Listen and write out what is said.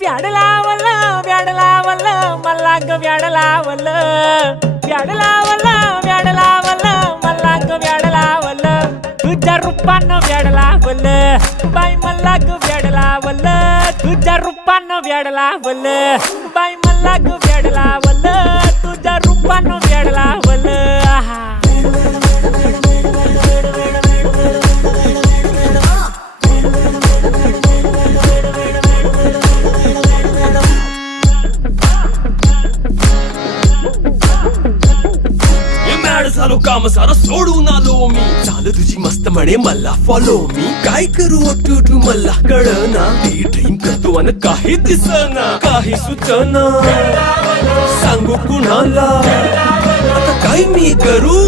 व्याड लावलं मला ग व्याड लावलं मला ग व्याड लावलं तुझ्या रूपानं व्याड लावलं बाई मला ग व्याड लावलं तुझ्या रूपानं व्याड लावलं बाई मला ग व्याड लावलं तुझ्या रूपानं व्याड लावलं आहा झालो काम सारा सोडून आलो मी चाल तुझी मस्त म्हणे मला फॉलो मी काय करू उठू मला कळना ती ड्रीम करतो आणि काही दिसना काही सुचना सांगू कुणाला आता काय मी करू